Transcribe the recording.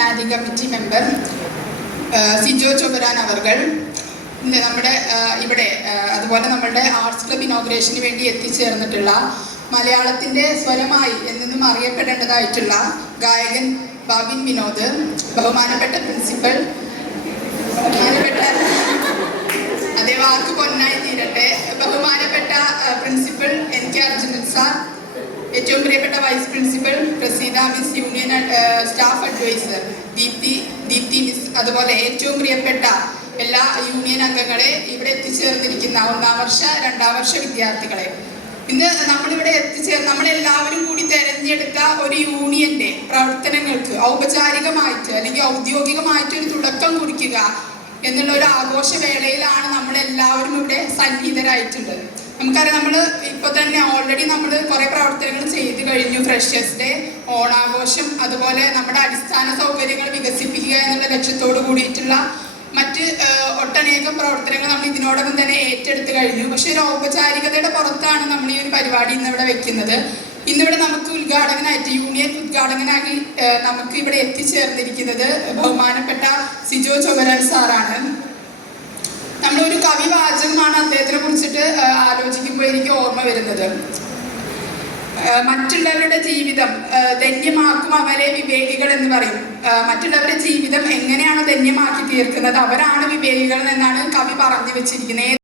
Standing committee member Sijo ചൊബരാൻ അവർകൾ നമ്മുടെ ഇവിടെ അതുപോലെ നമ്മളുടെ ആർട്സ് ക്ലബ് ഇനോഗ്രേഷന് വേണ്ടി എത്തിച്ചേർന്നിട്ടുള്ള മലയാളത്തിൻ്റെ സ്വരമായി എന്നും അറിയപ്പെടേണ്ടതായിട്ടുള്ള ഗായകൻ ബാബിൻ വിനോദ്, ബഹുമാനപ്പെട്ട പ്രിൻസിപ്പൽ, അതേ വാക്ക് പൊന്നായി തീരട്ടെ, ബഹുമാനപ്പെട്ട പ്രിൻസിപ്പൽ NK അർജുനൻ സാർ, ഏറ്റവും പ്രിയപ്പെട്ട vice principal Praseetha miss, union staff advisor Deepthi miss, അതുപോലെ ഏറ്റവും പ്രിയപ്പെട്ട എല്ലാ യൂണിയൻ അംഗങ്ങളെ, ഇവിടെ എത്തിച്ചേർന്നിരിക്കുന്ന 1ാം വർഷ 2ാം വർഷ വിദ്യാർത്ഥികളെ, ഇന്ന് നമ്മളിവിടെ നമ്മളെല്ലാവരും കൂടി തെരഞ്ഞെടുത്ത ഒരു യൂണിയന്റെ പ്രവർത്തനങ്ങൾക്ക് ഔപചാരികമായിട്ട് അല്ലെങ്കിൽ ഔദ്യോഗികമായിട്ട് ഒരു തുടക്കം കുറിക്കുക എന്നുള്ള ഒരു ആഘോഷവേളയിലാണ് നമ്മളെല്ലാവരും ഇവിടെ സന്നിഹിതരായിട്ടുള്ളത്. നമുക്കറിയാം, നമ്മൾ ഇപ്പോൾ തന്നെ ഓൾറെഡി നമ്മൾ കുറേ പ്രവർത്തനങ്ങൾ ചെയ്തു കഴിഞ്ഞു. ഫ്രഷേഴ്സ് ഡേ, ഓണാഘോഷം, അതുപോലെ നമ്മുടെ അടിസ്ഥാന സൗകര്യങ്ങൾ വികസിപ്പിക്കുക എന്നുള്ള ലക്ഷ്യത്തോട് കൂടിയിട്ടുള്ള മറ്റ് ഒട്ടനേകം പ്രവർത്തനങ്ങൾ നമ്മൾ ഇതിനോടൊപ്പം തന്നെ ഏറ്റെടുത്ത് കഴിഞ്ഞു. പക്ഷേ ഒരു ഔപചാരികതയുടെ പുറത്താണ് നമ്മൾ ഈ ഒരു പരിപാടി ഇന്നിവിടെ വെക്കുന്നത്. ഇന്നിവിടെ നമുക്ക് ഉദ്ഘാടകനായിട്ട്, യൂണിയൻ ഉദ്ഘാടകനായി നമുക്ക് ഇവിടെ എത്തിച്ചേർന്നിരിക്കുന്നത് ബഹുമാനപ്പെട്ട സിജോ ചൊബരാൻ സാറാണ്. നമ്മളൊരു കവി വാചകമാണ് അദ്ദേഹത്തിനെ കുറിച്ചിട്ട് ആലോചിക്കുമ്പോൾ എനിക്ക് ഓർമ്മ വരുന്നത്. മറ്റുള്ളവരുടെ ജീവിതം ധന്യമാക്കും അവരെ വിവേകികൾ എന്ന് പറയും. മറ്റുള്ളവരുടെ ജീവിതം എങ്ങനെയാണോ ധന്യമാക്കി തീർക്കുന്നത് അവരാണ് വിവേകികൾ എന്നാണ് കവി പറഞ്ഞു വെച്ചിരിക്കുന്നത്.